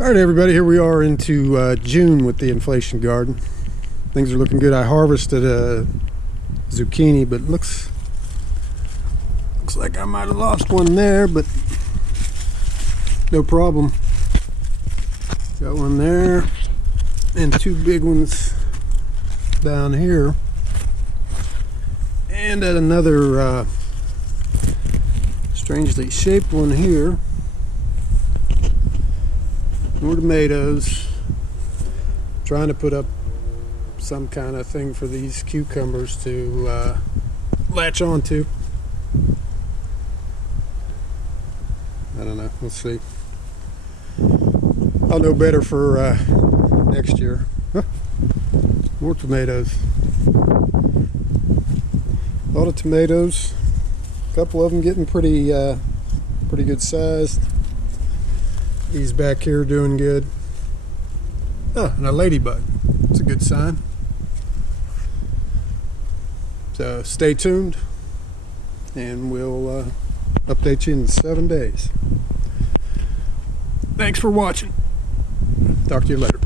All right, everybody, here we are into June with the inflation garden. Things are looking good. I harvested a zucchini, but looks like I might have lost one there, but no problem. Got one there and two big ones down here, and another strangely shaped one here. More tomatoes. Trying to put up some kind of thing for these cucumbers to latch onto. I don't know. We'll see. I'll know better for next year. Huh. More tomatoes. A lot of tomatoes. A couple of them getting pretty good sized. These back here doing good. Oh, and a ladybug. It's a good sign. So stay tuned, and we'll update you in 7 days. Thanks for watching. Talk to you later.